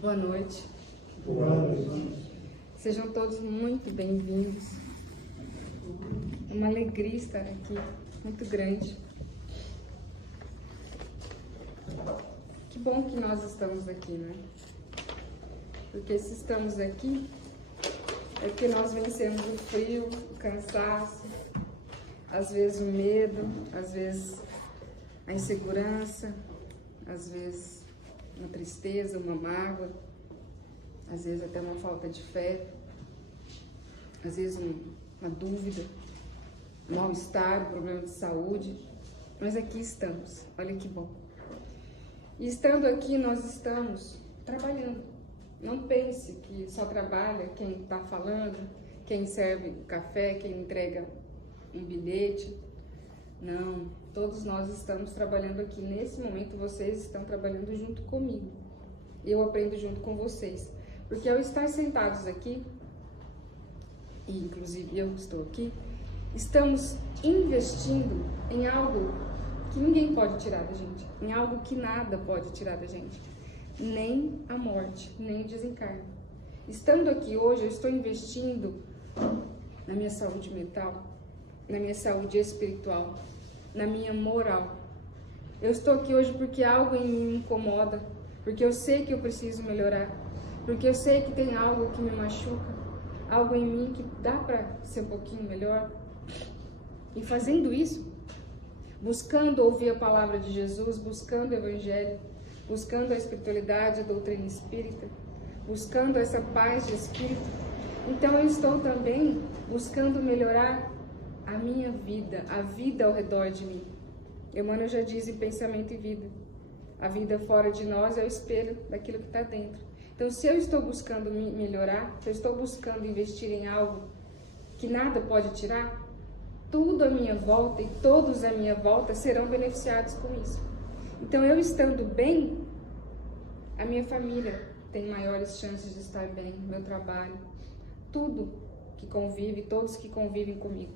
Boa noite. Boa noite. Sejam todos muito bem-vindos. É uma alegria estar aqui, muito grande. Que bom que nós estamos aqui, né? Porque se estamos aqui, é porque nós vencemos o frio, o cansaço, às vezes o medo, às vezes a insegurança, às vezes uma tristeza, uma mágoa, às vezes até uma falta de fé, às vezes uma dúvida, um mal-estar, um problema de saúde. Mas aqui estamos, olha que bom. E estando aqui, nós estamos trabalhando. Não pense que só trabalha quem está falando, quem serve café, quem entrega um bilhete. Não, todos nós estamos trabalhando aqui. Nesse momento, vocês estão trabalhando junto comigo. Eu aprendo junto com vocês. Porque ao estar sentados aqui, e inclusive eu estou aqui, estamos investindo em algo que ninguém pode tirar da gente, em algo que nada pode tirar da gente, nem a morte, nem o desencarne. Estando aqui hoje, eu estou investindo na minha saúde mental, na minha saúde espiritual, na minha moral. Eu estou aqui hoje porque algo em mim me incomoda, porque eu sei que eu preciso melhorar, porque eu sei que tem algo que me machuca, algo em mim que dá para ser um pouquinho melhor. E fazendo isso, buscando ouvir a palavra de Jesus, buscando o Evangelho, buscando a espiritualidade, a doutrina espírita, buscando essa paz de espírito, então eu estou também buscando melhorar a minha vida, a vida ao redor de mim. Emmanuel já diz em Pensamento e Vida, a vida fora de nós é o espelho daquilo que está dentro. Então, se eu estou buscando me melhorar, se eu estou buscando investir em algo que nada pode tirar, tudo à minha volta e todos à minha volta serão beneficiados com isso. Então, eu estando bem, a minha família tem maiores chances de estar bem, meu trabalho, tudo que convive, todos que convivem comigo.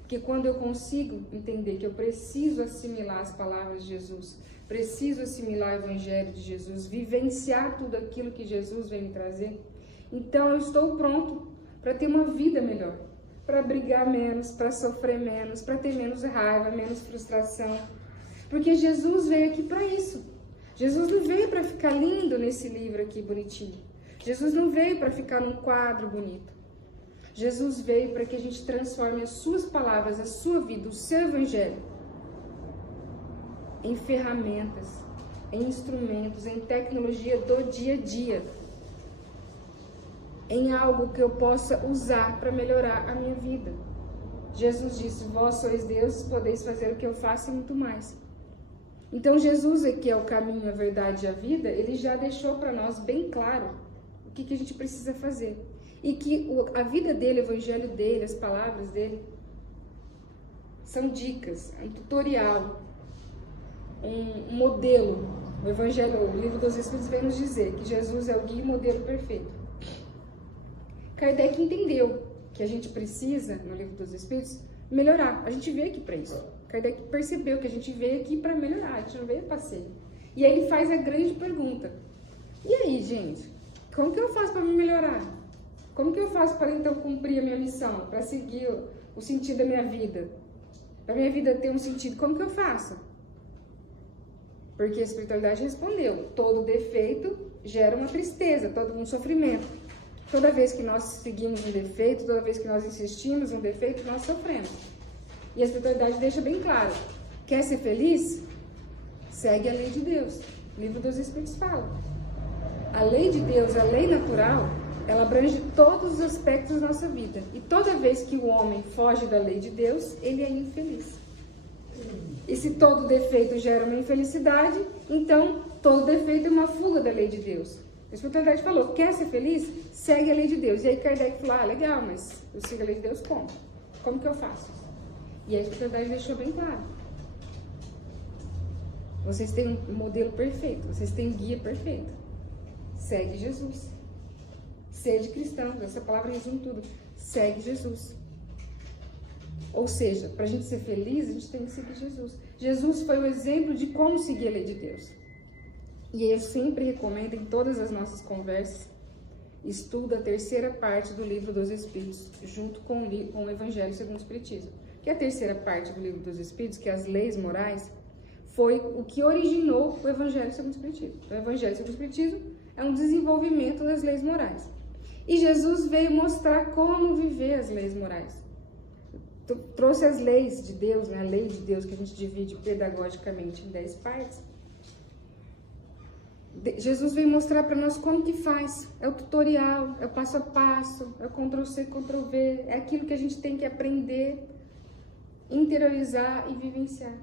Porque quando eu consigo entender que eu preciso assimilar as palavras de Jesus, preciso assimilar o Evangelho de Jesus, vivenciar tudo aquilo que Jesus vem me trazer, então eu estou pronto para ter uma vida melhor, para brigar menos, para sofrer menos, para ter menos raiva, menos frustração. Porque Jesus veio aqui para isso. Jesus não veio para ficar lindo nesse livro aqui, bonitinho. Jesus não veio para ficar num quadro bonito. Jesus veio para que a gente transforme as suas palavras, a sua vida, o seu Evangelho, em ferramentas, em instrumentos, em tecnologia do dia a dia, em algo que eu possa usar para melhorar a minha vida. Jesus disse, vós sois deuses, podeis fazer o que eu faço e muito mais. Então Jesus, que é o caminho, a verdade e a vida, ele já deixou para nós bem claro o que a gente precisa fazer. E que a vida dele, o Evangelho dele, as palavras dele, são dicas, um tutorial, um modelo. O Evangelho, o Livro dos Espíritos vem nos dizer que Jesus é o guia e modelo perfeito. Kardec entendeu que a gente precisa, no Livro dos Espíritos, melhorar. A gente veio aqui para isso. Kardec percebeu que a gente veio aqui para melhorar, a gente não veio a passeio. E aí ele faz a grande pergunta. E aí, gente, como que eu faço para me melhorar? Como que eu faço para então cumprir a minha missão, para seguir o sentido da minha vida? Para a minha vida ter um sentido, como que eu faço? Porque a espiritualidade respondeu, todo defeito gera uma tristeza, todo um sofrimento. Toda vez que nós seguimos um defeito, toda vez que nós insistimos um defeito, nós sofremos. E a espiritualidade deixa bem claro, quer ser feliz? Segue a lei de Deus. O Livro dos Espíritos fala. A lei de Deus, a lei natural, ela abrange todos os aspectos da nossa vida. E toda vez que o homem foge da lei de Deus, ele é infeliz. E se todo defeito gera uma infelicidade, então todo defeito é uma fuga da lei de Deus. A espiritualidade falou, quer ser feliz? Segue a lei de Deus. E aí Kardec falou, legal, mas eu sigo a lei de Deus como? Como que eu faço? E a espiritualidade deixou bem claro. Vocês têm um modelo perfeito, vocês têm um guia perfeito. Segue Jesus. Sede cristão, essa palavra resume tudo. Segue Jesus. Ou seja, para a gente ser feliz, a gente tem que seguir Jesus. Jesus foi o exemplo de como seguir a lei de Deus. E eu sempre recomendo em todas as nossas conversas, estuda a terceira parte do Livro dos Espíritos, junto com o Evangelho segundo o Espiritismo. Que a terceira parte do Livro dos Espíritos, que é as leis morais, foi o que originou o Evangelho segundo o Espiritismo. O Evangelho segundo o Espiritismo é um desenvolvimento das leis morais. E Jesus veio mostrar como viver as leis morais. Trouxe as leis de Deus, né? A lei de Deus que a gente divide pedagogicamente em 10 partes. Jesus veio mostrar para nós como que faz. É o tutorial, é o passo a passo, é o Ctrl+C, Ctrl+V. É aquilo que a gente tem que aprender, interiorizar e vivenciar.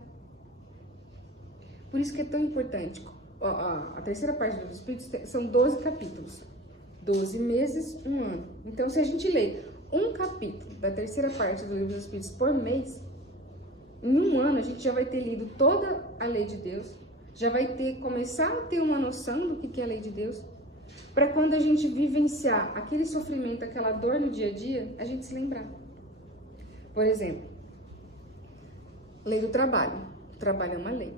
Por isso que é tão importante. A terceira parte dos Espíritos são 12 capítulos. 12 meses, 1 ano. Então, se a gente lê um capítulo da terceira parte do Livro dos Espíritos por mês, em 1 ano a gente já vai ter lido toda a lei de Deus, já vai começar a ter uma noção do que é a lei de Deus, para quando a gente vivenciar aquele sofrimento, aquela dor no dia a dia, a gente se lembrar. Por exemplo, lei do trabalho. O trabalho é uma lei.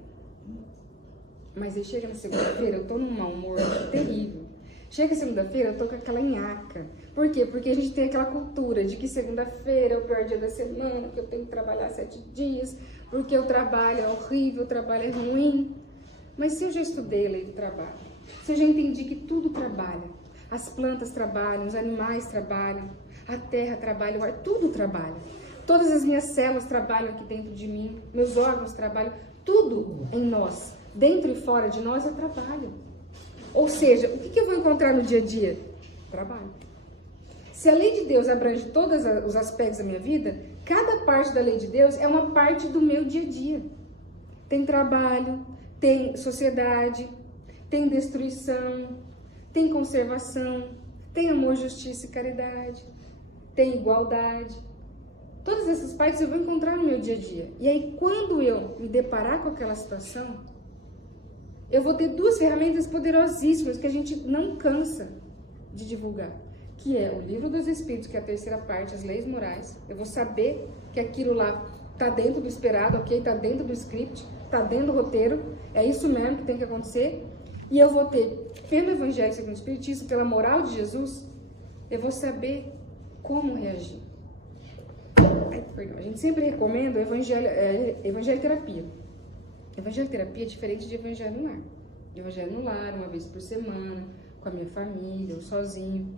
Mas aí chega na segunda-feira, eu tô num mau humor terrível. Chega segunda-feira, eu tô com aquela nhaca. Por quê? Porque a gente tem aquela cultura de que segunda-feira é o pior dia da semana, que eu tenho que trabalhar 7 dias, porque o trabalho é horrível, o trabalho é ruim. Mas se eu já estudei a lei do trabalho, se eu já entendi que tudo trabalha, as plantas trabalham, os animais trabalham, a terra trabalha, o ar, tudo trabalha. Todas as minhas células trabalham aqui dentro de mim, meus órgãos trabalham, tudo em nós, dentro e fora de nós é trabalho. Ou seja, o que eu vou encontrar no dia a dia? Trabalho. Se a lei de Deus abrange todos os aspectos da minha vida, cada parte da lei de Deus é uma parte do meu dia a dia. Tem trabalho, tem sociedade, tem destruição, tem conservação, tem amor, justiça e caridade, tem igualdade. Todas essas partes eu vou encontrar no meu dia a dia. E aí, quando eu me deparar com aquela situação, eu vou ter 2 ferramentas poderosíssimas que a gente não cansa de divulgar, que é o Livro dos Espíritos, que é a terceira parte, as leis morais. Eu vou saber que aquilo lá está dentro do esperado, ok? Está dentro do script, está dentro do roteiro, é isso mesmo que tem que acontecer. E eu vou ter, pelo Evangelho segundo o Espiritismo, pela moral de Jesus, eu vou saber como reagir. A gente sempre recomenda o Evangelho Terapia. Evangelho Terapia é diferente de Evangelho no Lar. Evangelho no Lar, uma vez por semana, com a minha família, ou sozinho.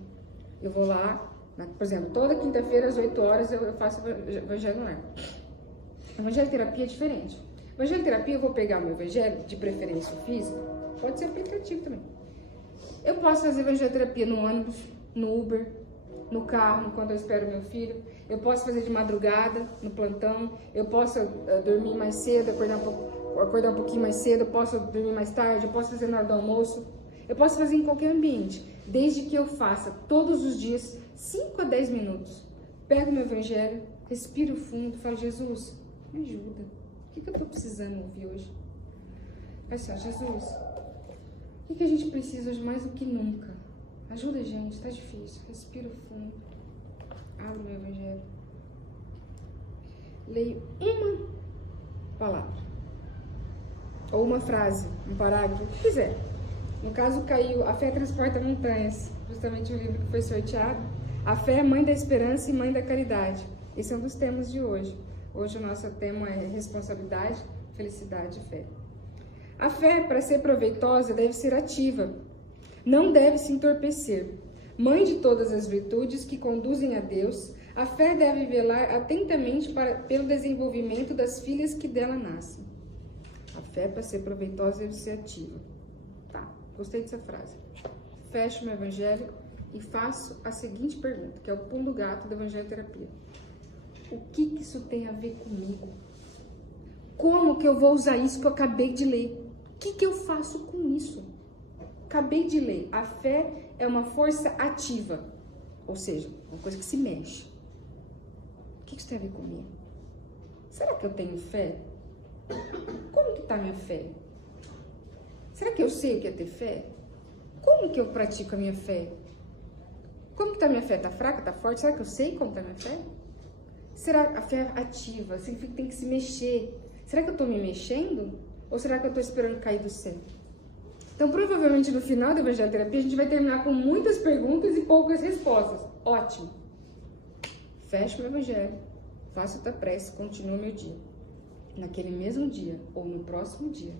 Eu vou lá, por exemplo, toda quinta-feira às 8 horas eu faço Evangelho no Lar. Evangelho Terapia é diferente. Evangelho Terapia eu vou pegar o meu Evangelho, de preferência físico, pode ser aplicativo também. Eu posso fazer Evangelho Terapia no ônibus, no Uber, no carro, quando eu espero meu filho. Eu posso fazer de madrugada, no plantão. Eu posso dormir mais cedo, acordar um pouquinho mais cedo. Eu posso dormir mais tarde. Eu posso fazer na hora do almoço. Eu posso fazer em qualquer ambiente, desde que eu faça todos os dias 5 a 10 minutos. Pego meu Evangelho, respiro fundo, falo: Jesus, me ajuda. O que eu estou precisando ouvir hoje? Assim, ó, Jesus, o que a gente precisa hoje mais do que nunca? Ajuda a gente, tá difícil. Respiro fundo. Abro meu Evangelho. Leio uma palavra. Ou uma frase, um parágrafo, o que quiser. No caso, caiu A Fé Transporta Montanhas, justamente o livro que foi sorteado. A fé é mãe da esperança e mãe da caridade. Esse é um dos temas de hoje. Hoje o nosso tema é responsabilidade, felicidade e fé. A fé, para ser proveitosa, deve ser ativa. Não deve se entorpecer. Mãe de todas as virtudes que conduzem a Deus, a fé deve velar atentamente pelo desenvolvimento das filhas que dela nascem. A fé, para ser proveitosa, deve ser ativa. Tá, gostei dessa frase. Fecho meu Evangelho e faço a seguinte pergunta, que é o pulo do gato do Evangelho Terapia. O que isso tem a ver comigo? Como que eu vou usar isso que eu acabei de ler? O que eu faço com isso? Acabei de ler. A fé é uma força ativa, ou seja, uma coisa que se mexe. O que isso tem a ver comigo? Será que eu tenho fé? Como que está a minha fé? Será que eu sei o que é ter fé? Como que eu pratico a minha fé? Como que está a minha fé? Está fraca? Está forte? Será que eu sei como está a minha fé? Será a fé ativa? Significa que tem que se mexer. Será que eu estou me mexendo? Ou será que eu estou esperando cair do céu? Então, provavelmente, no final da Evangelho Terapia, a gente vai terminar com muitas perguntas e poucas respostas. Ótimo. Fecho meu Evangelho, faço outra prece, continuo meu dia. Naquele mesmo dia, ou no próximo dia,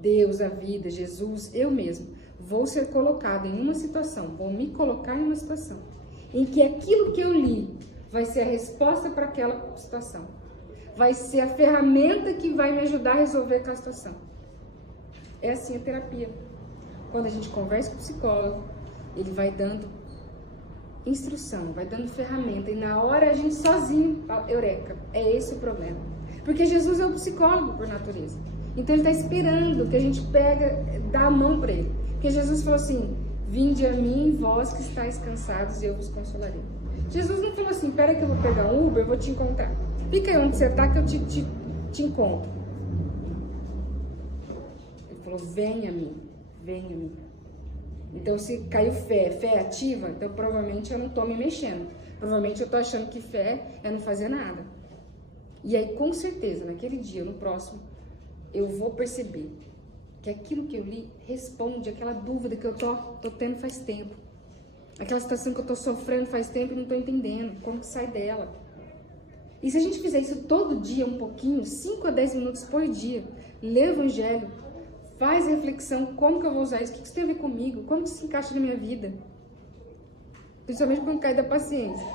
Deus, a vida, Jesus, eu mesmo, vou ser colocado em uma situação, vou me colocar em uma situação, em que aquilo que eu li vai ser a resposta para aquela situação. Vai ser a ferramenta que vai me ajudar a resolver aquela situação. É assim a terapia. Quando a gente conversa com o psicólogo, ele vai dando instrução, vai dando ferramenta. E na hora a gente sozinho fala, eureka, é esse o problema. Porque Jesus é o psicólogo por natureza. Então ele está esperando que a gente dá a mão para ele. Porque Jesus falou assim, vinde a mim, vós que estáis cansados, e eu vos consolarei. Jesus não falou assim, espera que eu vou pegar um Uber, eu vou te encontrar. Fica aí onde você está que eu te encontro. Ele falou, vem a mim, vem a mim. Então se caiu fé ativa, então provavelmente eu não estou me mexendo. Provavelmente eu estou achando que fé é não fazer nada. E aí com certeza, naquele dia, no próximo, eu vou perceber que aquilo que eu li responde àquela dúvida que eu tô tendo faz tempo. Aquela situação que eu tô sofrendo faz tempo e não tô entendendo como que sai dela. E se a gente fizer isso todo dia, um pouquinho, 5 a 10 minutos por dia, lê o Evangelho, faz a reflexão, como que eu vou usar isso, o que isso tem a ver comigo, como que isso se encaixa na minha vida, principalmente quando cai da paciência.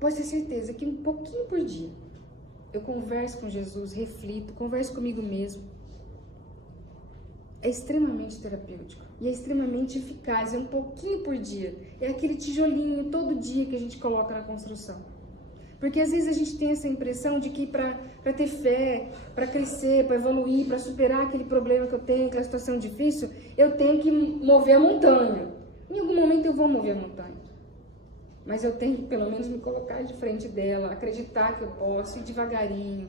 Pode ter certeza que um pouquinho por dia, eu converso com Jesus, reflito, converso comigo mesmo. É extremamente terapêutico e é extremamente eficaz, é um pouquinho por dia. É aquele tijolinho todo dia que a gente coloca na construção. Porque às vezes a gente tem essa impressão de que para ter fé, para crescer, para evoluir, para superar aquele problema que eu tenho, aquela situação difícil, eu tenho que mover a montanha. Em algum momento eu vou mover a montanha. Mas eu tenho que pelo menos me colocar de frente dela, acreditar que eu posso, ir devagarinho.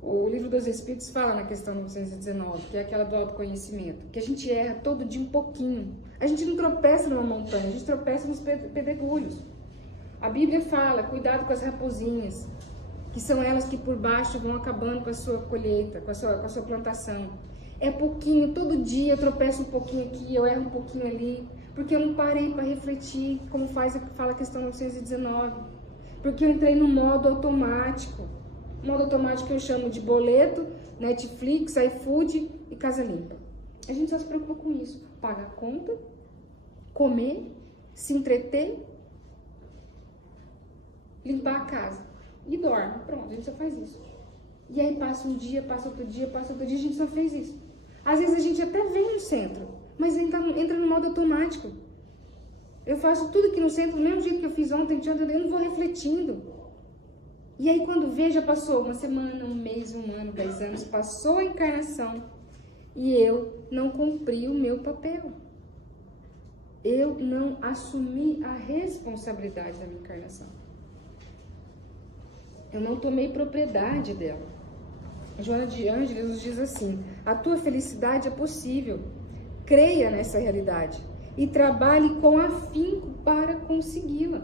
O Livro dos Espíritos fala na questão 919, que é aquela do autoconhecimento, que a gente erra todo dia um pouquinho. A gente não tropeça numa montanha, a gente tropeça nos pedregulhos. A Bíblia fala, cuidado com as raposinhas, que são elas que por baixo vão acabando com a sua colheita, com a sua plantação. É pouquinho, todo dia eu tropeço um pouquinho aqui, eu erro um pouquinho ali, porque eu não parei para refletir, como fala a questão 919. Porque eu entrei no modo automático. O modo automático eu chamo de boleto, Netflix, iFood e casa limpa. A gente só se preocupa com isso. Pagar a conta, comer, se entreter, limpar a casa e dorme. Pronto, a gente só faz isso. E aí passa um dia, passa outro dia, a gente só fez isso. Às vezes a gente até vem no centro, mas entra no modo automático. Eu faço tudo aqui no centro do mesmo jeito que eu fiz ontem, eu não vou refletindo. E aí quando vejo, já passou uma semana, um mês, um ano, 10 anos, passou a encarnação e eu não cumpri o meu papel. Eu não assumi a responsabilidade da minha encarnação. Eu não tomei propriedade dela. Joana de Ângeles nos diz assim, a tua felicidade é possível, creia nessa realidade e trabalhe com afinco para consegui-la.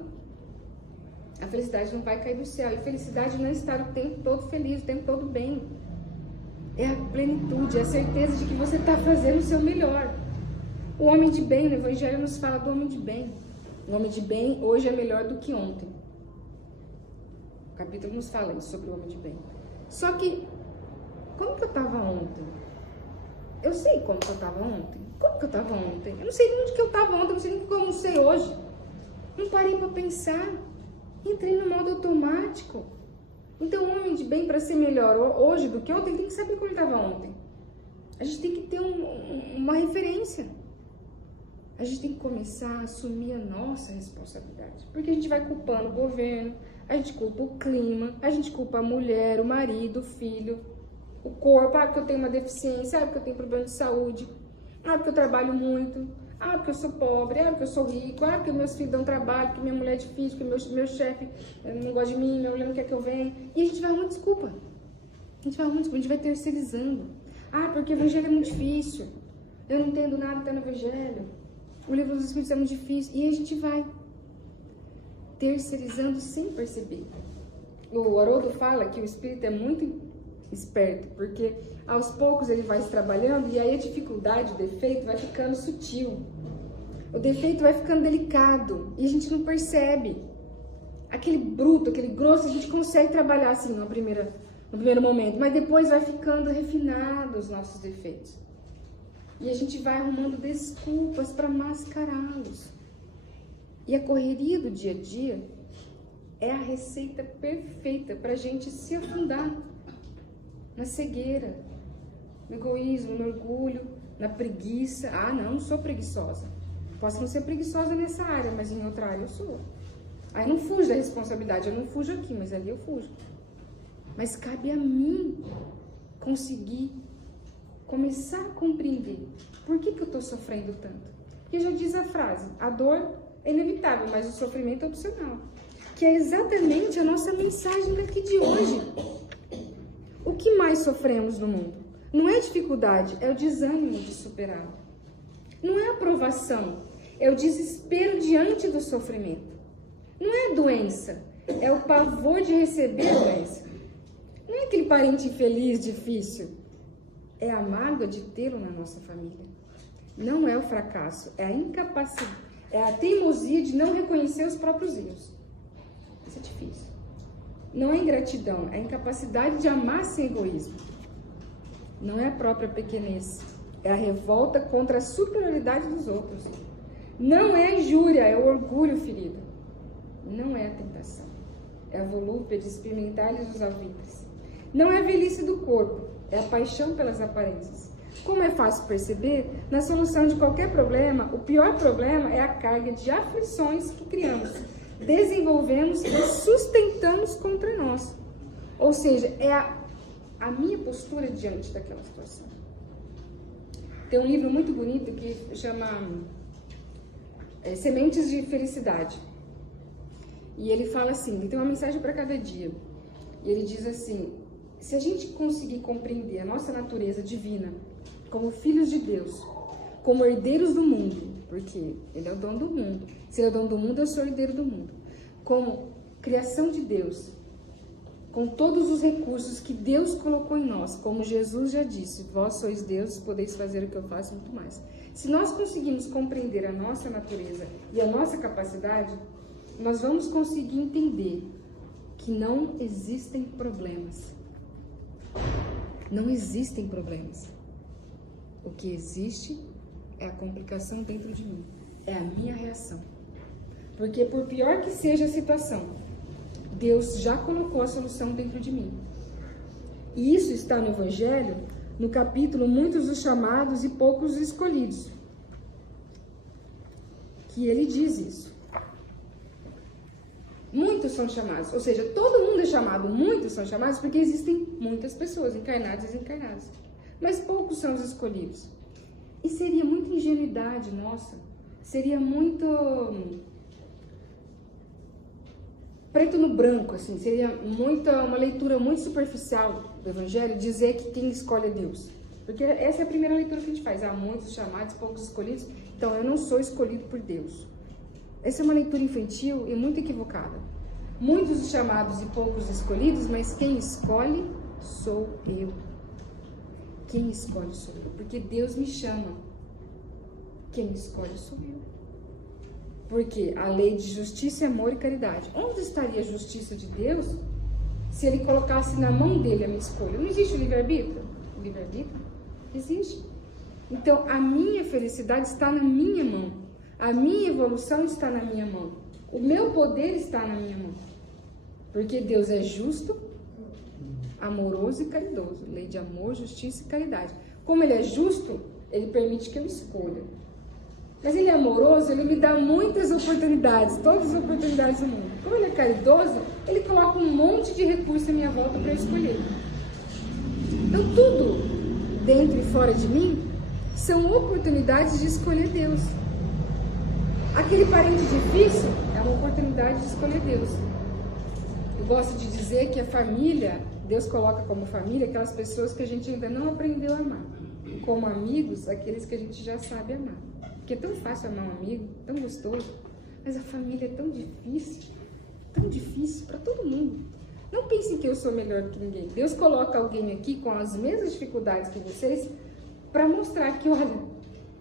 A felicidade não vai cair do céu. E felicidade não é estar o tempo todo feliz, o tempo todo bem. É a plenitude, é a certeza de que você está fazendo o seu melhor. O homem de bem, no Evangelho nos fala do homem de bem. O homem de bem hoje é melhor do que ontem. O capítulo nos fala isso sobre o homem de bem. Só que, como que eu estava ontem? Eu sei como que eu estava ontem. Como que eu estava ontem? Eu não sei onde que eu estava ontem, eu não sei nem como eu sei hoje. Não parei para pensar. Entrei no modo automático. Então, o homem de bem, para ser melhor hoje do que ontem, tem que saber como ele estava ontem. A gente tem que ter uma referência. A gente tem que começar a assumir a nossa responsabilidade. Porque a gente vai culpando o governo, a gente culpa o clima, a gente culpa a mulher, o marido, o filho, o corpo. Porque eu tenho uma deficiência, porque eu tenho problema de saúde, porque eu trabalho muito. Porque eu sou pobre, porque eu sou rico, porque meus filhos dão trabalho, porque minha mulher é difícil, porque meu chefe não gosta de mim, minha mulher não quer que eu venha. E a gente vai arrumando desculpa. A gente vai terceirizando. Porque o Evangelho é muito difícil. Eu não entendo nada que está no Evangelho. O Livro dos Espíritos é muito difícil. E a gente vai terceirizando sem perceber. O Haroldo fala que o Espírito é muito esperto, porque aos poucos ele vai se trabalhando e aí a dificuldade, o defeito vai ficando sutil. O defeito vai ficando delicado e a gente não percebe. Aquele bruto, aquele grosso, a gente consegue trabalhar assim no primeiro momento, mas depois vai ficando refinado os nossos defeitos. E a gente vai arrumando desculpas para mascará-los. E a correria do dia a dia é a receita perfeita para a gente se afundar na cegueira, no egoísmo, no orgulho, na preguiça. Ah, não sou preguiçosa. Posso não ser preguiçosa nessa área, mas em outra área eu sou. Aí não fujo da responsabilidade, eu não fujo aqui, mas ali eu fujo. Mas cabe a mim conseguir começar a compreender por que eu estou sofrendo tanto. Porque já diz a frase, a dor é inevitável, mas o sofrimento é opcional. Que é exatamente a nossa mensagem daqui de hoje. O que mais sofremos no mundo? Não é dificuldade, é o desânimo de superá-lo. Não é aprovação, é o desespero diante do sofrimento. Não é doença, é o pavor de receber a doença. Não é aquele parente infeliz, difícil. É a mágoa de tê-lo na nossa família. Não é o fracasso, é a incapacidade, é a teimosia de não reconhecer os próprios erros. Isso é difícil. Não é ingratidão, é a incapacidade de amar sem egoísmo. Não é a própria pequenez, é a revolta contra a superioridade dos outros. Não é a injúria, é o orgulho ferido. Não é a tentação, é a volúpia de experimentar-lhes os alvitres. Não é a velhice do corpo, é a paixão pelas aparências. Como é fácil perceber, na solução de qualquer problema, o pior problema é a carga de aflições que criamos, desenvolvemos e sustentamos contra nós. Ou seja, é a minha postura diante daquela situação. Tem um livro muito bonito que chama Sementes de Felicidade. E ele fala assim, ele tem uma mensagem para cada dia. E ele diz assim, se a gente conseguir compreender a nossa natureza divina como filhos de Deus, como herdeiros do mundo, porque ele é o dono do mundo. Se ele é o dono do mundo, eu sou herdeiro do mundo. Como criação de Deus, com todos os recursos que Deus colocou em nós, como Jesus já disse, vós sois deuses, podeis fazer o que eu faço, muito mais. Se nós conseguirmos compreender a nossa natureza e a nossa capacidade, nós vamos conseguir entender que não existem problemas. Não existem problemas. O que existe é a complicação dentro de mim. É a minha reação. Porque por pior que seja a situação, Deus já colocou a solução dentro de mim. E isso está no Evangelho, no capítulo Muitos os chamados e poucos os escolhidos. Que ele diz isso. Muitos são chamados, ou seja, todo mundo é chamado, muitos são chamados porque existem muitas pessoas, encarnadas e desencarnadas. Mas poucos são os escolhidos. E seria muita ingenuidade nossa, seria muito preto no branco, assim, seria uma leitura muito superficial do Evangelho dizer que quem escolhe é Deus. Porque essa é a primeira leitura que a gente faz. Há muitos chamados, poucos escolhidos, então eu não sou escolhido por Deus. Essa é uma leitura infantil e muito equivocada. Muitos chamados e poucos escolhidos, mas quem escolhe sou eu. Quem escolhe sou eu, porque Deus me chama. Quem escolhe sou eu. Porque a lei de justiça, amor e caridade. Onde estaria a justiça de Deus se ele colocasse na mão dele a minha escolha? Não existe o livre-arbítrio? O livre-arbítrio existe. Então, a minha felicidade está na minha mão. A minha evolução está na minha mão. O meu poder está na minha mão. Porque Deus é justo, amoroso e caridoso. Lei de amor, justiça e caridade. Como ele é justo, ele permite que eu escolha. Mas ele é amoroso, ele me dá muitas oportunidades, todas as oportunidades do mundo. Como ele é caridoso, ele coloca um monte de recursos à minha volta para eu escolher. Então tudo, dentro e fora de mim, são oportunidades de escolher Deus. Aquele parente difícil é uma oportunidade de escolher Deus. Eu gosto de dizer que a família, Deus coloca como família aquelas pessoas que a gente ainda não aprendeu a amar. Como amigos, aqueles que a gente já sabe amar. Porque é tão fácil amar um amigo, tão gostoso, mas a família é tão difícil para todo mundo. Não pensem que eu sou melhor que ninguém. Deus coloca alguém aqui com as mesmas dificuldades que vocês para mostrar que, olha,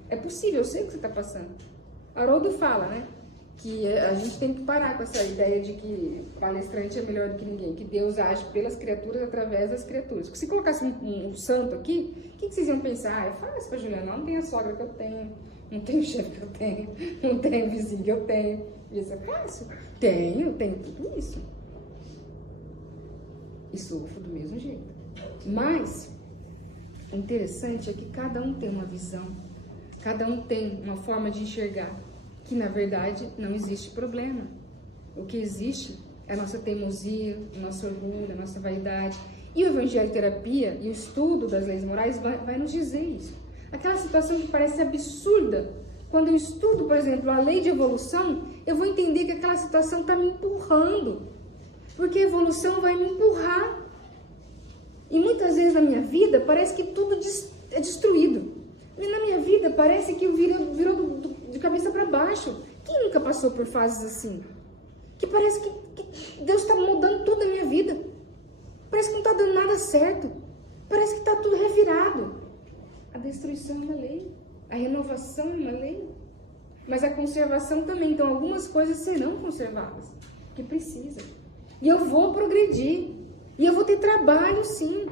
é possível, eu sei o que você está passando. Haroldo fala, né? Que a gente tem que parar com essa ideia de que palestrante é melhor do que ninguém, que Deus age pelas criaturas através das criaturas. Porque se colocasse um santo aqui, o que vocês iam pensar? Ah, é fácil para Juliana, não tem a sogra que eu tenho, não tem o chefe que eu tenho, não tem o vizinho que eu tenho. Isso é fácil? Tenho tudo isso. E sofro do mesmo jeito. Mas o interessante é que cada um tem uma visão, cada um tem uma forma de enxergar, que na verdade não existe problema. O que existe é a nossa teimosia, o nosso orgulho, a nossa vaidade. E o Evangelho Terapia e o estudo das leis morais vai nos dizer isso. Aquela situação que parece absurda, quando eu estudo, por exemplo, a lei de evolução, eu vou entender que aquela situação está me empurrando. Porque a evolução vai me empurrar. E muitas vezes na minha vida parece que tudo é destruído. E na minha vida parece que virou de cabeça para baixo. Quem nunca passou por fases assim? Que parece que Deus está mudando toda a minha vida. Parece que não está dando nada certo. Parece que está tudo revirado. A destruição é uma lei. A renovação é uma lei. Mas a conservação também. Então algumas coisas serão conservadas. Que precisam. E eu vou progredir. E eu vou ter trabalho, sim.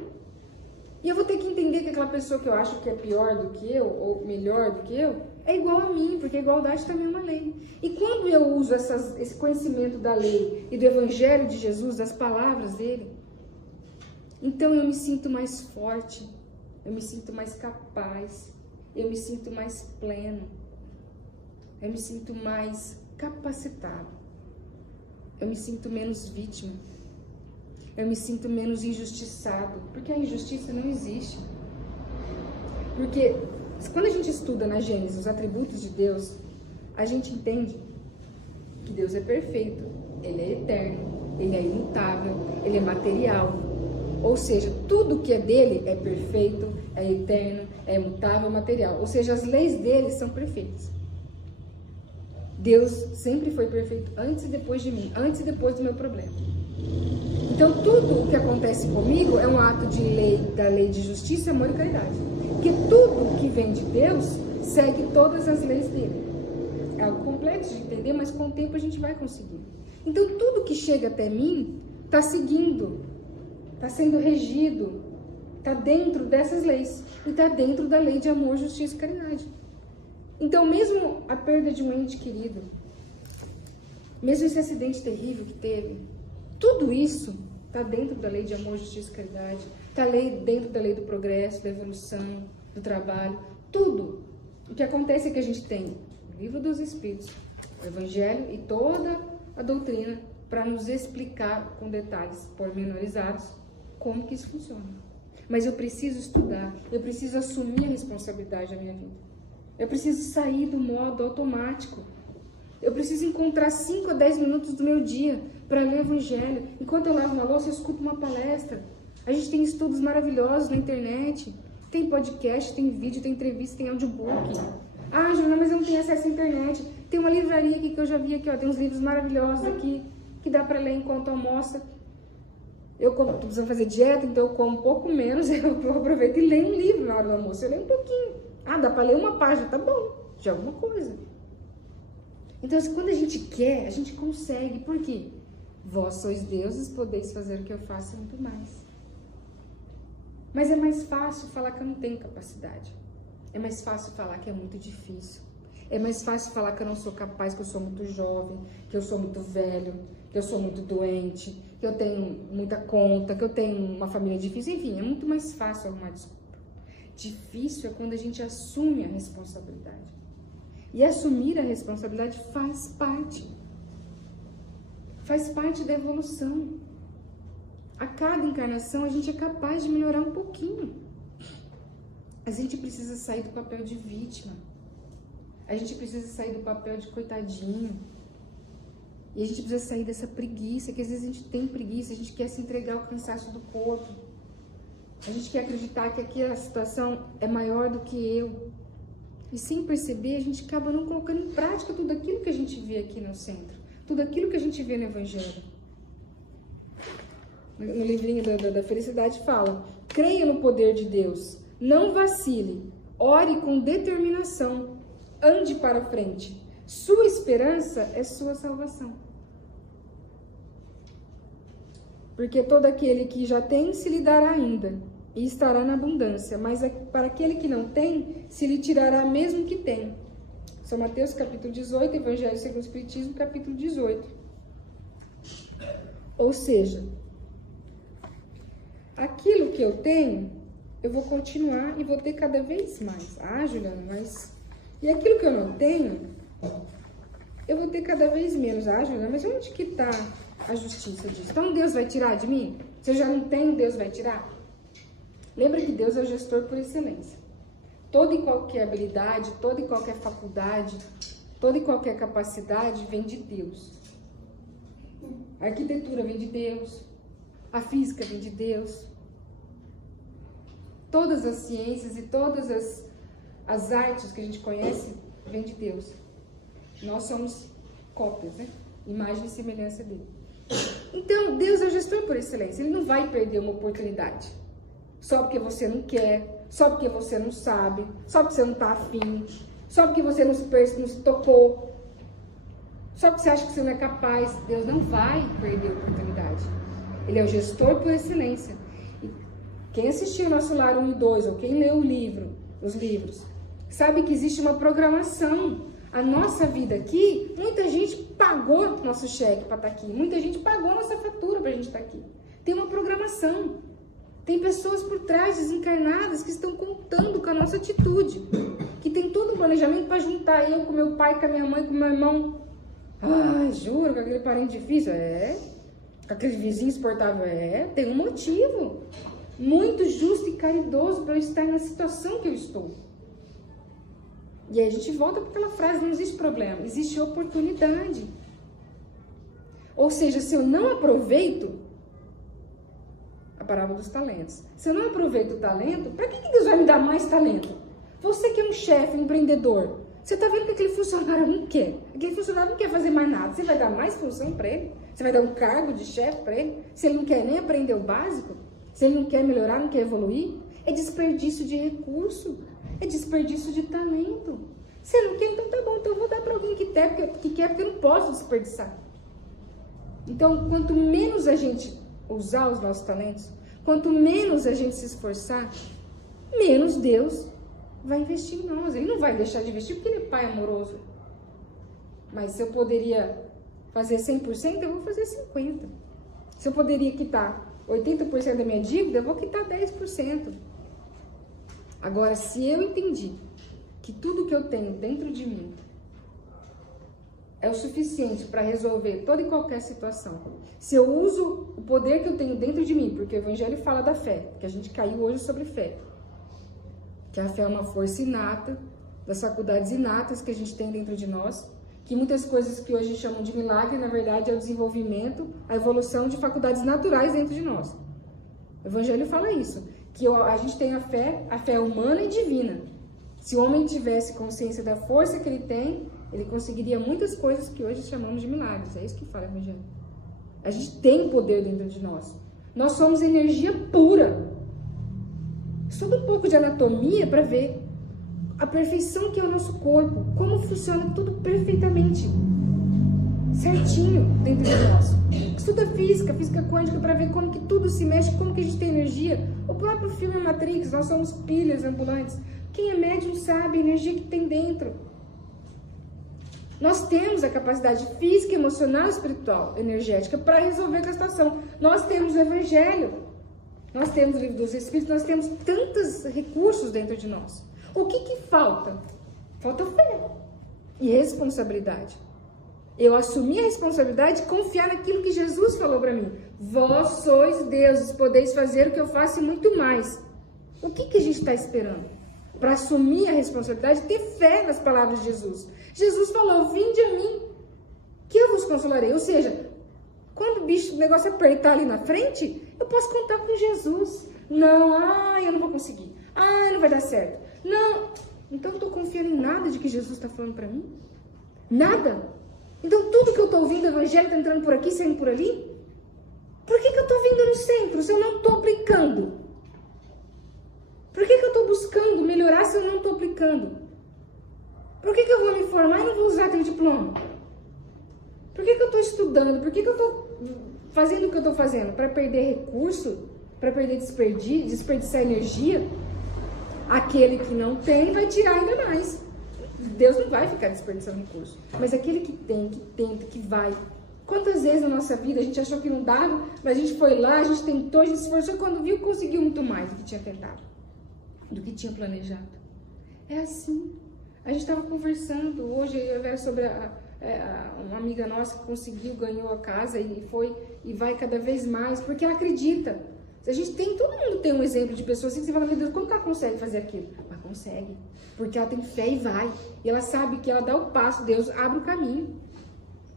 E eu vou ter que entender que aquela pessoa que eu acho que é pior do que eu, ou melhor do que eu, é igual a mim, porque a igualdade também é uma lei. E quando eu uso esse conhecimento da lei e do Evangelho de Jesus, das palavras dele, então eu me sinto mais forte, eu me sinto mais capaz, eu me sinto mais pleno, eu me sinto mais capacitado, eu me sinto menos vítima. Eu me sinto menos injustiçado, porque a injustiça não existe. Porque quando a gente estuda na Gênesis os atributos de Deus, a gente entende que Deus é perfeito, Ele é eterno, Ele é imutável, Ele é material. Ou seja, tudo que é dele é perfeito, é eterno, é imutável, material. Ou seja, as leis dele são perfeitas. Deus sempre foi perfeito antes e depois de mim, antes e depois do meu problema. Então, tudo o que acontece comigo é um ato da lei de justiça, amor e caridade. Porque tudo que vem de Deus segue todas as leis dele. É algo complexo de entender, mas com o tempo a gente vai conseguir. Então, tudo que chega até mim está seguindo, está sendo regido, está dentro dessas leis. E está dentro da lei de amor, justiça e caridade. Então, mesmo a perda de um ente querido, mesmo esse acidente terrível que teve, tudo isso está dentro da lei de amor, justiça e caridade. Está dentro da lei do progresso, da evolução, do trabalho. Tudo. O que acontece é que a gente tem o Livro dos Espíritos, o Evangelho e toda a doutrina para nos explicar com detalhes pormenorizados como que isso funciona. Mas eu preciso estudar, eu preciso assumir a responsabilidade da minha vida. Eu preciso sair do modo automático. Eu preciso encontrar 5 a 10 minutos do meu dia para ler o Evangelho. Enquanto eu lavo uma louça, eu escuto uma palestra. A gente tem estudos maravilhosos na internet. Tem podcast, tem vídeo, tem entrevista, tem audiobook. Ah, Joana, mas eu não tenho acesso à internet. Tem uma livraria aqui que eu já vi aqui, ó, tem uns livros maravilhosos aqui que dá para ler enquanto almoça. Eu tô precisando fazer dieta, então eu como um pouco menos. Eu aproveito e leio um livro na hora do almoço. Eu leio um pouquinho. Ah, dá para ler uma página, tá bom. De alguma coisa. Então, quando a gente quer, a gente consegue. Por quê? Vós sois deuses, podeis fazer o que eu faço e muito mais. Mas é mais fácil falar que eu não tenho capacidade. É mais fácil falar que é muito difícil. É mais fácil falar que eu não sou capaz, que eu sou muito jovem, que eu sou muito velho, que eu sou muito doente, que eu tenho muita conta, que eu tenho uma família difícil. Enfim, é muito mais fácil arrumar desculpa. Difícil é quando a gente assume a responsabilidade. E assumir a responsabilidade faz parte da evolução. A cada encarnação a gente é capaz de melhorar um pouquinho. A gente precisa sair do papel de vítima. A gente precisa sair do papel de coitadinho. E a gente precisa sair dessa preguiça, que às vezes a gente tem preguiça, a gente quer se entregar ao cansaço do corpo. A gente quer acreditar que aquela situação é maior do que eu. E sem perceber, a gente acaba não colocando em prática tudo aquilo que a gente vê aqui no centro. Tudo aquilo que a gente vê no Evangelho. no livrinho da felicidade fala: creia no poder de Deus, não vacile, ore com determinação, ande para frente. Sua esperança é sua salvação. Porque todo aquele que já tem se lhe dará ainda, e estará na abundância, mas para aquele que não tem, se lhe tirará mesmo que tem. São Mateus capítulo 18, Evangelho segundo o Espiritismo capítulo 18. Ou seja, aquilo que eu tenho, eu vou continuar e vou ter cada vez mais. Ah, Juliana, mas... E aquilo que eu não tenho, eu vou ter cada vez menos. Ah, Juliana, mas onde que está a justiça disso? Então Deus vai tirar de mim? Se eu já não tenho, Deus vai tirar? Lembra que Deus é o gestor por excelência. Toda e qualquer habilidade, toda e qualquer faculdade, toda e qualquer capacidade vem de Deus. A arquitetura vem de Deus. A física vem de Deus. Todas as ciências e todas as artes que a gente conhece vem de Deus. Nós somos cópias, né? Imagem e semelhança dele. Então, Deus é o gestor por excelência. Ele não vai perder uma oportunidade. Só porque você não quer, só porque você não sabe, só porque você não está afim, só porque você não se tocou, só porque você acha que você não é capaz. Deus não vai perder a oportunidade. Ele é o gestor por excelência. E quem assistiu Nosso Lar 1 e 2, ou quem leu os livros, sabe que existe uma programação. A nossa vida aqui, muita gente pagou nosso cheque para estar aqui, muita gente pagou nossa fatura para a gente estar aqui. Tem uma programação. Tem pessoas por trás, desencarnadas, que estão contando com a nossa atitude. Que tem todo um planejamento para juntar eu com meu pai, com a minha mãe, com o meu irmão. Ah, juro, com aquele parente difícil? É. Com aquele vizinho insuportável? É. Tem um motivo muito justo e caridoso para eu estar na situação que eu estou. E aí a gente volta para aquela frase: não existe problema, existe oportunidade. Ou seja, se eu não aproveito... A parábola dos talentos. Se eu não aproveito o talento, para que Deus vai me dar mais talento? Você que é um chefe, um empreendedor, você está vendo que aquele funcionário não quer. Aquele funcionário não quer fazer mais nada. Você vai dar mais função para ele? Você vai dar um cargo de chefe para ele? Se ele não quer nem aprender o básico? Se ele não quer melhorar, não quer evoluir? É desperdício de recurso. É desperdício de talento. Se não quer, então tá bom. Então eu vou dar para alguém que quer, porque eu não posso desperdiçar. Então, quanto menos a gente usar os nossos talentos, quanto menos a gente se esforçar, menos Deus vai investir em nós. Ele não vai deixar de investir porque ele é pai amoroso. Mas se eu poderia fazer 100%, eu vou fazer 50%. Se eu poderia quitar 80% da minha dívida, eu vou quitar 10%. Agora, se eu entendi que tudo que eu tenho dentro de mim é o suficiente para resolver toda e qualquer situação, se eu uso o poder que eu tenho dentro de mim, porque o Evangelho fala da fé, que a gente caiu hoje sobre fé, que a fé é uma força inata, das faculdades inatas que a gente tem dentro de nós, que muitas coisas que hoje chamam de milagre, na verdade é o desenvolvimento, a evolução de faculdades naturais dentro de nós. O Evangelho fala isso, que a gente tem a fé humana e divina. Se o homem tivesse consciência da força que ele tem, ele conseguiria muitas coisas que hoje chamamos de milagres. É isso que fala o Evangelho. A gente tem poder dentro de nós. Nós somos energia pura. Estuda um pouco de anatomia para ver a perfeição que é o nosso corpo. Como funciona tudo perfeitamente. Certinho dentro de nós. Estuda física quântica para ver como que tudo se mexe, como que a gente tem energia. O próprio filme Matrix, nós somos pilhas ambulantes. Quem é médium sabe a energia que tem dentro. Nós temos a capacidade física, emocional, espiritual, energética para resolver a situação. Nós temos o Evangelho, nós temos o Livro dos Espíritos, nós temos tantos recursos dentro de nós. O que falta? Falta fé e responsabilidade. Eu assumir a responsabilidade e confiar naquilo que Jesus falou para mim. Vós sois deuses, podeis fazer o que eu faço e muito mais. O que a gente está esperando? Para assumir a responsabilidade, ter fé nas palavras de Jesus. Jesus falou: vinde a mim, que eu vos consolarei. Ou seja, quando o negócio apertar ali na frente, eu posso contar com Jesus. Não, eu não vou conseguir. Não vai dar certo. Não, então eu estou confiando em nada de que Jesus está falando para mim? Nada? Então tudo que eu estou ouvindo, o Evangelho está entrando por aqui, saindo por ali? Por que eu estou vindo no centro se eu não estou aplicando? Por que eu estou buscando melhorar se eu não estou aplicando? Por que eu vou me formar e não vou usar aquele diploma? Por que eu estou estudando? Por que eu estou fazendo o que eu estou fazendo? Para perder recurso? Para perder desperdiçar energia? Aquele que não tem vai tirar ainda mais. Deus não vai ficar desperdiçando recurso. Mas aquele que tem, que tenta, que vai. Quantas vezes na nossa vida a gente achou que não dava, mas a gente foi lá, a gente tentou, a gente se esforçou, quando viu, conseguiu muito mais do que tinha tentado, do que tinha planejado. É assim. A gente estava conversando hoje sobre uma amiga nossa que conseguiu, ganhou a casa e foi e vai cada vez mais, porque ela acredita. A gente tem, todo mundo tem um exemplo de pessoas assim que você fala, meu Deus, como que ela consegue fazer aquilo? Mas consegue, porque ela tem fé e vai. E ela sabe que ela dá o passo, Deus abre o caminho.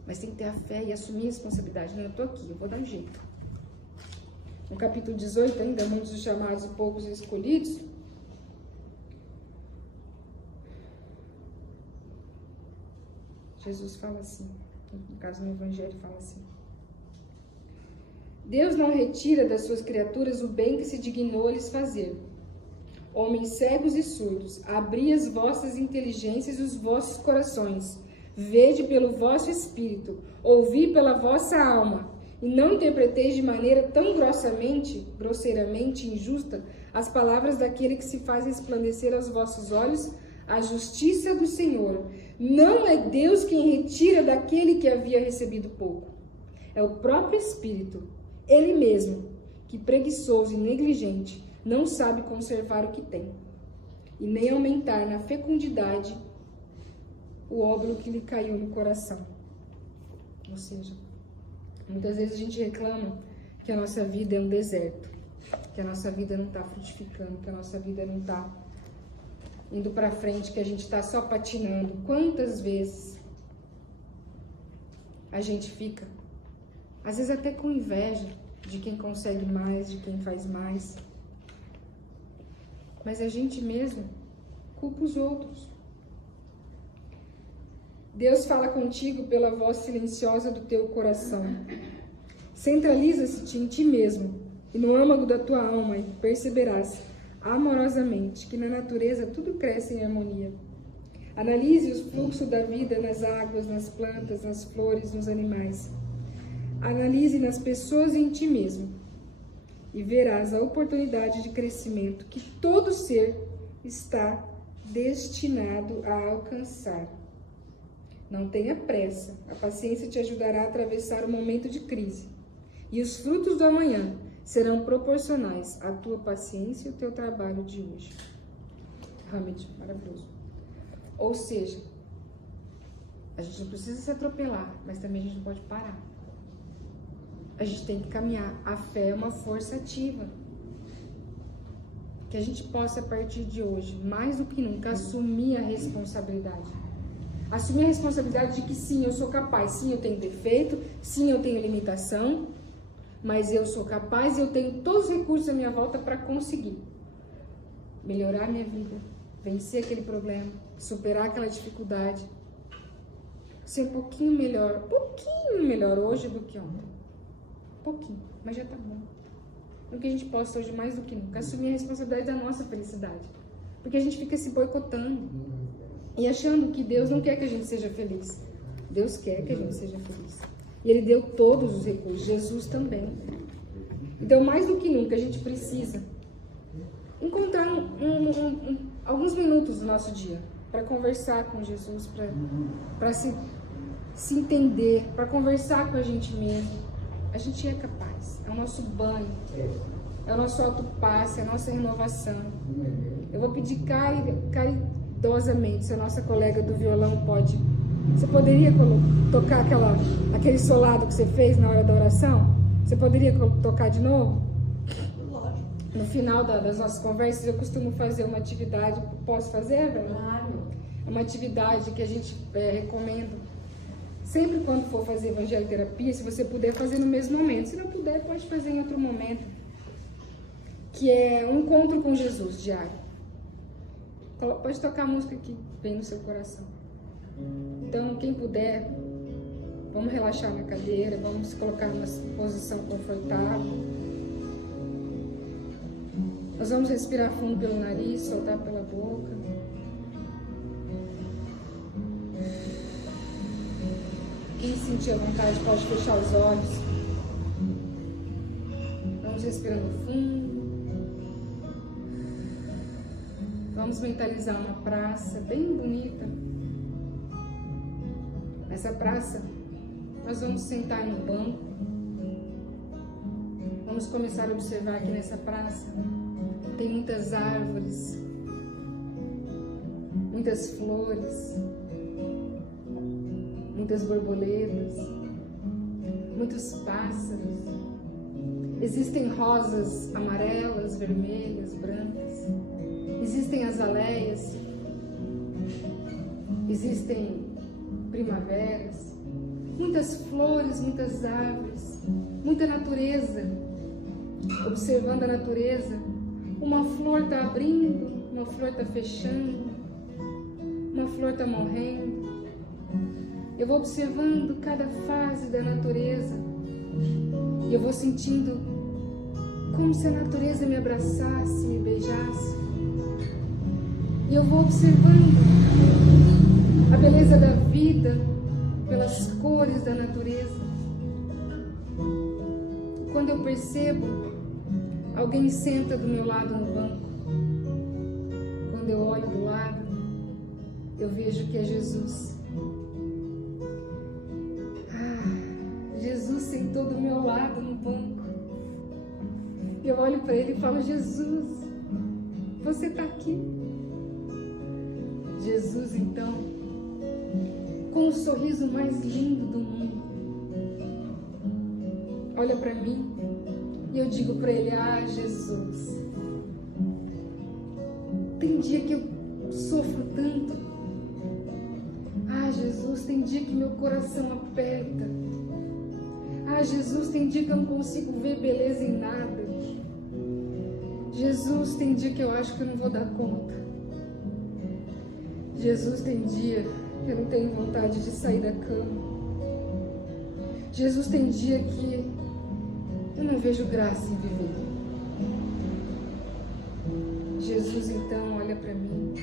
Mas tem que ter a fé e assumir a responsabilidade. Não, eu tô aqui, eu vou dar um jeito. No capítulo 18 ainda, muitos os chamados e poucos escolhidos. Jesus fala assim, no caso no Evangelho fala assim: Deus não retira das suas criaturas o bem que se dignou lhes fazer. Homens cegos e surdos, abri as vossas inteligências e os vossos corações, vede pelo vosso espírito, ouvi pela vossa alma, e não interpreteis de maneira tão grosseiramente injusta as palavras daquele que se faz resplandecer aos vossos olhos a justiça do Senhor. Não é Deus quem retira daquele que havia recebido pouco. É o próprio Espírito, Ele mesmo, que preguiçoso e negligente não sabe conservar o que tem, e nem aumentar na fecundidade o óbolo que lhe caiu no coração. Ou seja, muitas vezes a gente reclama que a nossa vida é um deserto, que a nossa vida não está frutificando, que a nossa vida não está indo para frente, que a gente está só patinando. Quantas vezes a gente fica, às vezes até com inveja de quem consegue mais, de quem faz mais, mas a gente mesmo culpa os outros. Deus fala contigo pela voz silenciosa do teu coração. Centraliza-se em ti mesmo e no âmago da tua alma, e perceberás amorosamente que na natureza tudo cresce em harmonia. Analise o fluxo da vida nas águas, nas plantas, nas flores, nos animais. Analise nas pessoas e em ti mesmo, e verás a oportunidade de crescimento que todo ser está destinado a alcançar. Não tenha pressa, a paciência te ajudará a atravessar o momento de crise, e os frutos do amanhã serão proporcionais à tua paciência e ao teu trabalho de hoje. Realmente maravilhoso. Ou seja, a gente não precisa se atropelar, mas também a gente não pode parar. A gente tem que caminhar. A fé é uma força ativa. Que a gente possa, a partir de hoje, mais do que nunca, assumir a responsabilidade. Assumir a responsabilidade de que sim, eu sou capaz, sim, eu tenho defeito, sim, eu tenho limitação, mas eu sou capaz e eu tenho todos os recursos à minha volta para conseguir melhorar a minha vida, vencer aquele problema, superar aquela dificuldade, ser um pouquinho melhor hoje do que ontem. Pouquinho, mas já tá bom. No que a gente possa hoje, mais do que nunca, assumir a responsabilidade da nossa felicidade. Porque a gente fica se boicotando e achando que Deus não quer que a gente seja feliz. Deus quer que a gente seja feliz. E Ele deu todos os recursos, Jesus também. Então, mais do que nunca, a gente precisa encontrar alguns minutos do nosso dia para conversar com Jesus, para se entender, para conversar com a gente mesmo. A gente é capaz, é o nosso banho, é o nosso autopasse, é a nossa renovação. Eu vou pedir caridosamente, se a nossa colega do violão pode. Você poderia tocar aquele solado que você fez na hora da oração? Você poderia tocar de novo? Lógico. No final das nossas conversas, eu costumo fazer uma atividade. Posso fazer, velho? Claro. É uma atividade que a gente recomenda. Sempre quando for fazer evangeliterapia, se você puder fazer no mesmo momento. Se não puder, pode fazer em outro momento. Que é um encontro com Jesus diário. Pode tocar a música que vem no seu coração. Então, quem puder, Vamos relaxar na cadeira, vamos colocar numa posição confortável. Nós vamos respirar fundo pelo nariz, soltar pela boca. Quem sentir a vontade pode fechar os olhos. Vamos respirando fundo. Vamos mentalizar uma praça bem bonita. Nessa praça, nós vamos sentar no banco. Vamos começar a observar que nessa praça tem muitas árvores, muitas flores, muitas borboletas, muitos pássaros. Existem rosas amarelas, vermelhas, brancas. Existem azaleias. Existem primaveras. Muitas flores, muitas árvores, muita natureza. Observando a natureza, uma flor está abrindo, uma flor está fechando, uma flor está morrendo. Eu vou observando cada fase da natureza e eu vou sentindo como se a natureza me abraçasse, me beijasse. E eu vou observando a beleza da vida pelas cores da natureza. Quando eu percebo, alguém senta do meu lado no banco. Quando eu olho do lado, eu vejo que é Jesus. Jesus sentou do meu lado no banco. Eu olho para ele e falo: Jesus, você está aqui. Jesus, então, com o sorriso mais lindo do mundo, olha para mim e eu digo para ele: Jesus, tem dia que eu sofro tanto. Jesus, tem dia que meu coração aperta. Jesus, tem dia que eu não consigo ver beleza em nada. Jesus, tem dia que eu acho que eu não vou dar conta. Jesus, tem dia que eu não tenho vontade de sair da cama. Jesus, tem dia que eu não vejo graça em viver. Jesus, então, olha para mim,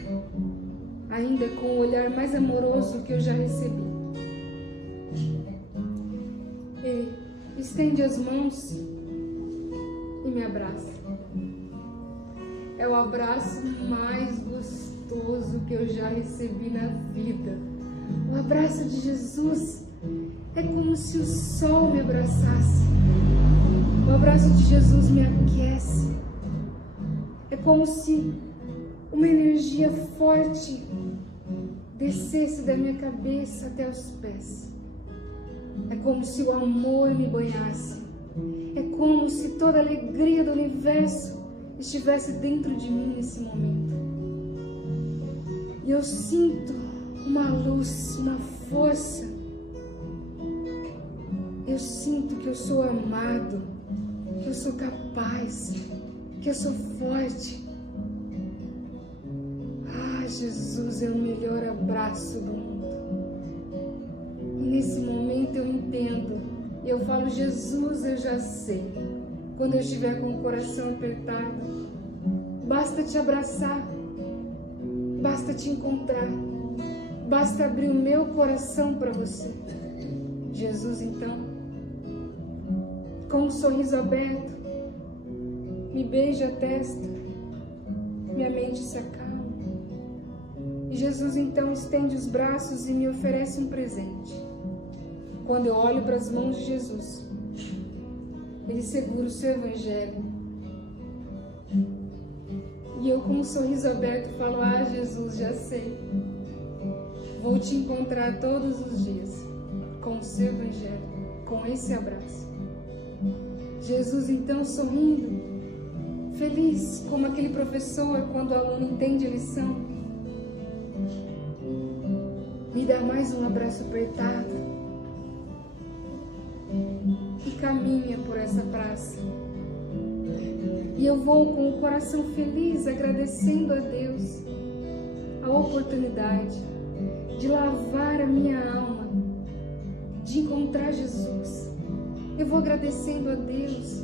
ainda com o olhar mais amoroso que eu já recebi. Ele estende as mãos e me abraça. É o abraço mais gostoso que eu já recebi na vida. O abraço de Jesus é como se o sol me abraçasse. O abraço de Jesus me aquece. É como se uma energia forte descesse da minha cabeça até os pés. É como se o amor me banhasse. É como se toda a alegria do universo estivesse dentro de mim nesse momento. E eu sinto uma luz, uma força. Eu sinto que eu sou amado, que eu sou capaz, que eu sou forte. Jesus é o melhor abraço do mundo. E nesse momento eu entendo. E eu falo: Jesus, eu já sei. Quando eu estiver com o coração apertado, basta te abraçar, basta te encontrar, basta abrir o meu coração para você. Jesus, então, com um sorriso aberto, me beija a testa, minha mente se acalma. E Jesus então estende os braços e me oferece um presente. Quando eu olho para as mãos de Jesus, Ele segura o seu evangelho. E eu, com um sorriso aberto, falo: Jesus, já sei. Vou te encontrar todos os dias com o seu evangelho, com esse abraço. Jesus então, sorrindo, feliz como aquele professor quando o aluno entende a lição, me dá mais um abraço apertado e caminha por essa praça. E eu vou com o coração feliz, agradecendo a Deus a oportunidade de lavar a minha alma de encontrar Jesus. Eu vou agradecendo a Deus,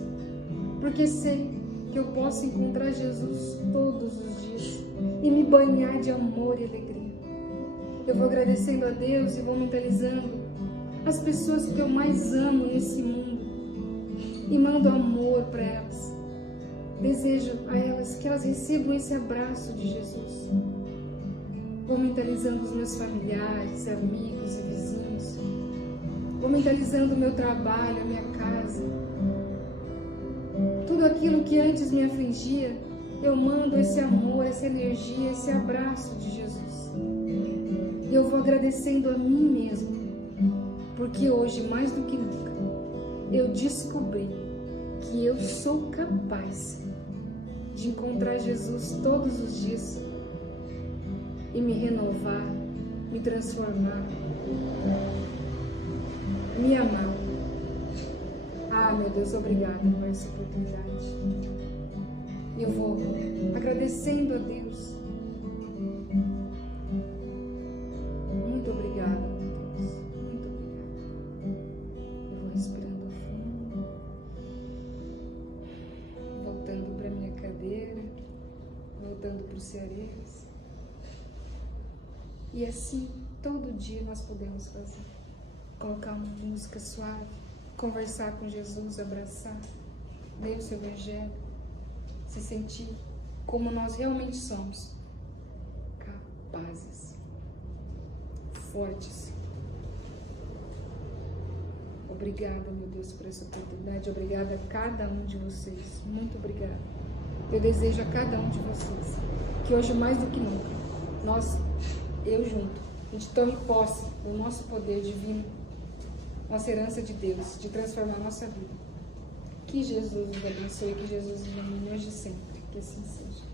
porque sei que eu posso encontrar Jesus todos os dias e me banhar de amor e alegria. Eu vou agradecendo a Deus e vou mentalizando as pessoas que eu mais amo nesse mundo e mando amor para elas. Desejo a elas que elas recebam esse abraço de Jesus. Vou mentalizando os meus familiares, amigos e vizinhos. Vou mentalizando o meu trabalho, a minha casa. Tudo aquilo que antes me afligia, eu mando esse amor, essa energia, esse abraço de Jesus. E eu vou agradecendo a mim mesmo, porque hoje, mais do que nunca, eu descobri que eu sou capaz de encontrar Jesus todos os dias e me renovar, me transformar, me amar. Ah, meu Deus, obrigada por essa oportunidade. Eu vou agradecendo a Deus. Muito obrigada, meu Deus. Muito obrigada. Eu vou respirando fundo, voltando para minha cadeira, voltando para os ceareiros. E assim, todo dia nós podemos fazer. Colocar uma música suave, conversar com Jesus, abraçar, ler o seu Evangelho, se sentir como nós realmente somos, capazes, fortes. Obrigada, meu Deus, por essa oportunidade. Obrigada a cada um de vocês. Muito obrigada. Eu desejo a cada um de vocês que hoje, mais do que nunca, eu junto, a gente tome posse do nosso poder divino, nossa herança de Deus, de transformar a nossa vida. Que Jesus nos abençoe, que Jesus nos ilumine hoje e sempre. Que assim seja.